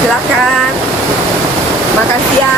Silakan. Makasih ya.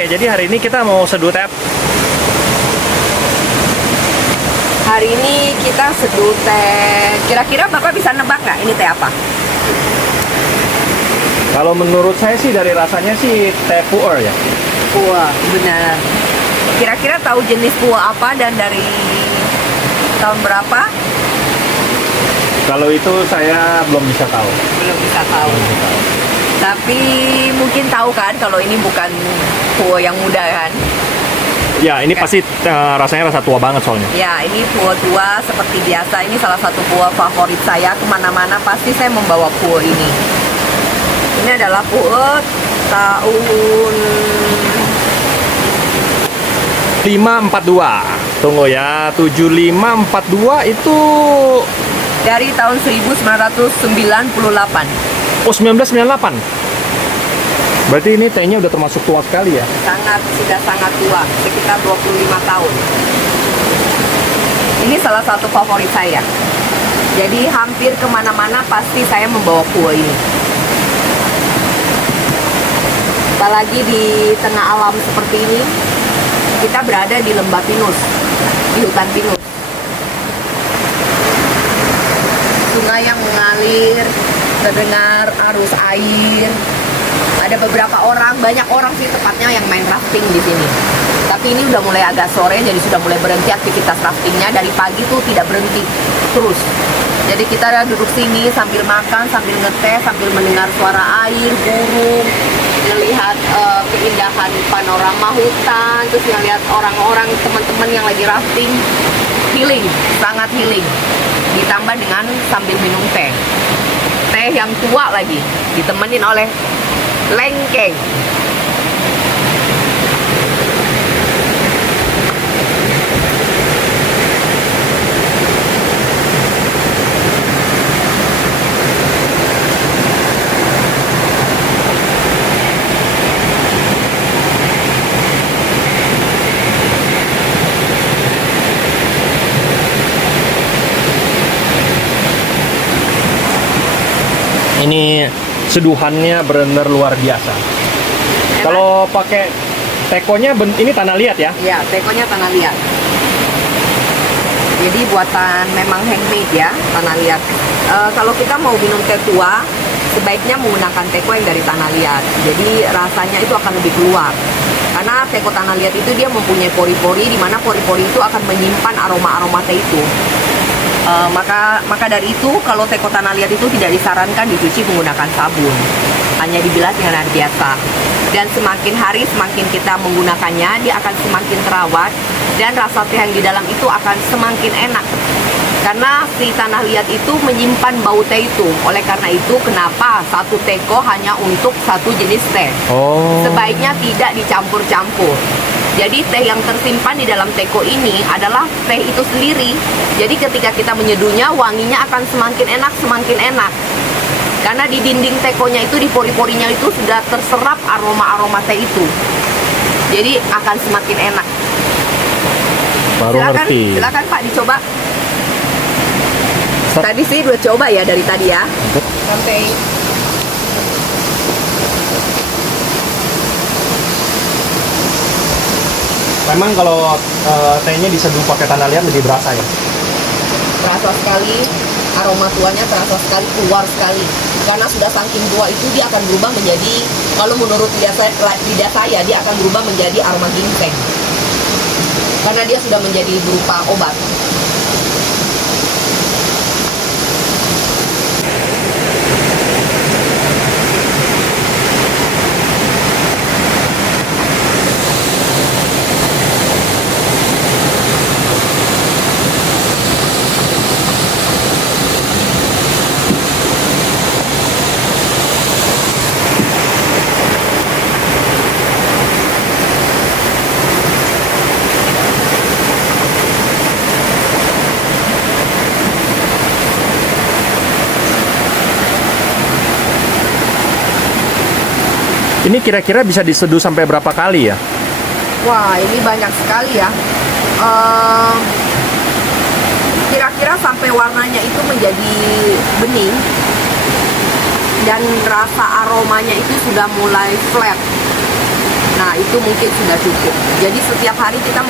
Oke, jadi hari ini kita mau seduh teh. Hari ini kita seduh teh. Kira-kira Bapak bisa nebak nggak ini teh apa? Kalau menurut saya sih dari rasanya sih teh puer ya. Puer, benar. Kira-kira tahu jenis puer apa dan dari tahun berapa? Kalau itu saya belum bisa tahu. Belum bisa tahu. Tapi mungkin tahu kan kalau ini bukan puer yang muda kan? Ya, ini pasti rasanya rasa tua banget soalnya. Ya, ini puer tua seperti biasa. Ini salah satu puer favorit saya. Kemana-mana pasti saya membawa puer ini. Ini adalah puer tahun 542. Tunggu ya, 7542 itu dari tahun 1998. oh 1998. Berarti ini tehnya udah termasuk tua sekali ya? Sudah sangat tua, sekitar 25 tahun. Ini salah satu favorit saya. Jadi hampir kemana-mana pasti saya membawa puer ini. Apalagi di tengah alam seperti ini, kita berada di lembah pinus, di hutan pinus. Sungai yang mengalir, terdengar arus air. Ada beberapa orang, banyak orang sih tepatnya yang main rafting di sini. Tapi ini udah mulai agak sore, jadi sudah mulai berhenti aktivitas raftingnya. Dari pagi tuh tidak berhenti terus. Jadi kita duduk sini sambil makan, sambil ngeteh, sambil mendengar suara air, burung, melihat keindahan panorama hutan, terus ngelihat orang-orang, teman-teman yang lagi rafting. Healing, sangat healing. Ditambah dengan sambil minum teh. Teh yang tua lagi, ditemenin oleh lengkeng. Ini seduhannya benar-benar luar biasa. Kalau pakai tekonya ini tanah liat ya? Iya, tekonya tanah liat. Jadi buatan memang handmade ya, tanah liat. Kalau kita mau minum teh tua, sebaiknya menggunakan teko yang dari tanah liat. Jadi rasanya itu akan lebih keluar. Karena teko tanah liat itu dia mempunyai pori-pori, di mana pori-pori itu akan menyimpan aroma-aroma teh itu. Maka dari itu kalau teko tanah liat itu tidak disarankan dicuci menggunakan sabun, hanya dibilas dengan air biasa. Dan semakin hari semakin kita menggunakannya, dia akan semakin terawat dan rasa teh yang di dalam itu akan semakin enak. Karena si tanah liat itu menyimpan bau teh itu. Oleh karena itu kenapa satu teko hanya untuk satu jenis teh. Sebaiknya tidak dicampur-campur. Jadi teh yang tersimpan di dalam teko ini adalah teh itu sendiri. Jadi ketika kita menyeduhnya, wanginya akan semakin enak, semakin enak. Karena di dinding tekonya itu, di pori-porinya itu sudah terserap aroma-aroma teh itu. Jadi akan semakin enak. Baru ngerti. Silakan Pak dicoba. Tadi sih udah coba ya dari tadi ya. Sampai memang kalau tehnya diseduh pakai tanah liat lebih berasa ya? terasa sekali, aroma tuanya terasa sekali, keluar sekali. Karena sudah saking tua itu dia akan berubah menjadi, kalau menurut lidah saya dia akan berubah menjadi aroma ginseng. Karena dia sudah menjadi berupa obat. Ini kira-kira bisa diseduh sampai berapa kali ya? Wah, ini banyak sekali ya. Kira-kira sampai warnanya itu menjadi bening dan rasa aromanya itu sudah mulai flat. Nah, itu mungkin sudah cukup. Jadi setiap hari kita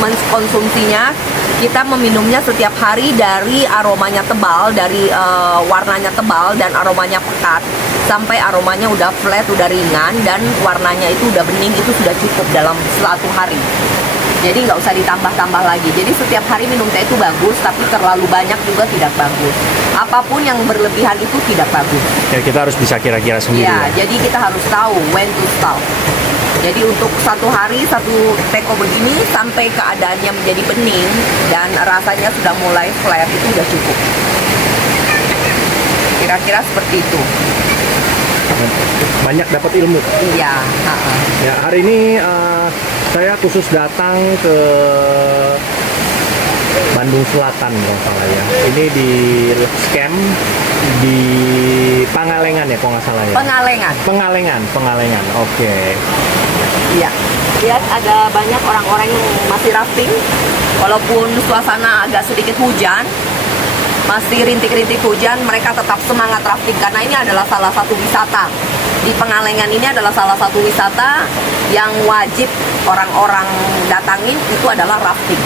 mengkonsumsinya, kita meminumnya setiap hari dari aromanya tebal, dari warnanya tebal dan aromanya pekat, sampai aromanya udah flat, udah ringan, dan warnanya itu udah bening, itu sudah cukup dalam 1 hari. Jadi nggak usah ditambah-tambah lagi. Jadi setiap hari minum teh itu bagus, tapi terlalu banyak juga tidak bagus. Apapun yang berlebihan itu tidak bagus. Ya, kita harus bisa kira-kira sendiri. Ya, Ya. jadi kita harus tahu when to stop. Jadi untuk 1 hari 1 teko begini sampai keadaannya menjadi bening dan rasanya sudah mulai flat, itu udah cukup. Kira-kira seperti itu. Banyak dapat ilmu. Iya. Ya, hari ini saya khusus datang ke Bandung Selatan kalau nggak salah ya. Ini di camp di Pangalengan ya kalau nggak salah ya. Pengalengan. Oke. Iya. Lihat ada banyak orang-orang yang masih rafting. Walaupun suasana agak sedikit hujan, masih rintik-rintik hujan, mereka tetap semangat rafting karena ini adalah salah satu wisata. Di Pengalengan ini adalah salah satu wisata yang wajib orang-orang datangin, itu adalah rafting.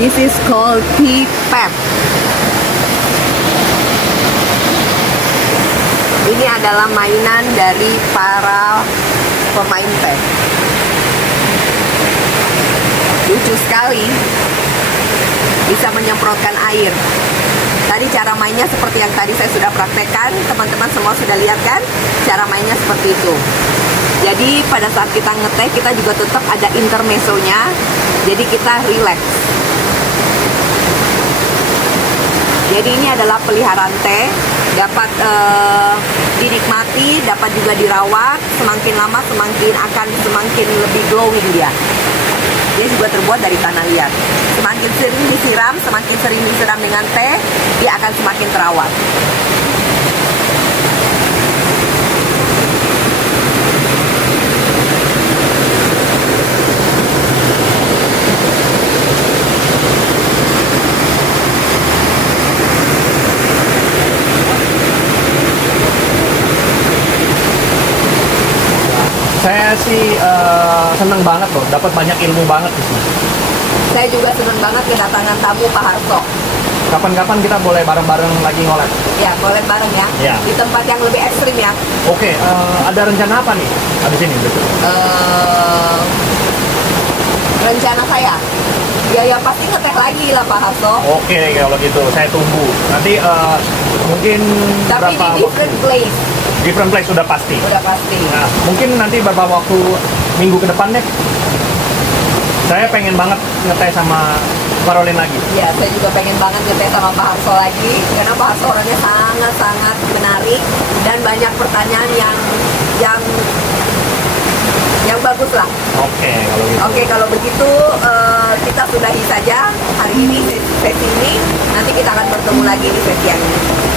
This is called tea pep. Ini adalah mainan dari para pemain teh. Lucu sekali. Bisa menyemprotkan air. Tadi cara mainnya seperti yang tadi saya sudah praktekkan. Teman-teman semua sudah lihat kan? Cara mainnya seperti itu. Jadi pada saat kita ngeteh, kita juga tetap ada intermezzonya. Jadi kita relax. Jadi ini adalah peliharaan teh. Dapat dinikmati, dapat juga dirawat. Semakin lama semakin lebih glowing dia. Dia juga terbuat dari tanah liat. Semakin sering disiram dengan teh, dia akan semakin terawat. Saya sih seneng banget loh, dapat banyak ilmu banget di sini. Saya juga senang banget kedatangan tamu Pak Harso. Kapan-kapan kita boleh bareng-bareng lagi ngolet. Ya, boleh bareng ya. Ya. Di tempat yang lebih ekstrim ya. Oke, ada rencana apa nih habis ini? Rencana saya, ya pasti ngeteh lagi lah Pak Harso. Oke, kalau gitu saya tunggu. Nanti mungkin Tapi berapa di different place. Different place sudah pasti. Udah pasti. Nah, mungkin nanti beberapa waktu minggu ke depan deh. Saya pengen banget ngeteh sama Caroline lagi. Ya, saya juga pengen banget ngeteh sama Pak Harso lagi. Karena Pak Harso orangnya sangat-sangat menarik. Dan banyak pertanyaan yang bagus lah. Oke, kalau gitu. Oke, kalau begitu kita sudahi saja hari ini sesi ini. Nanti kita akan bertemu lagi di sesi yang ini.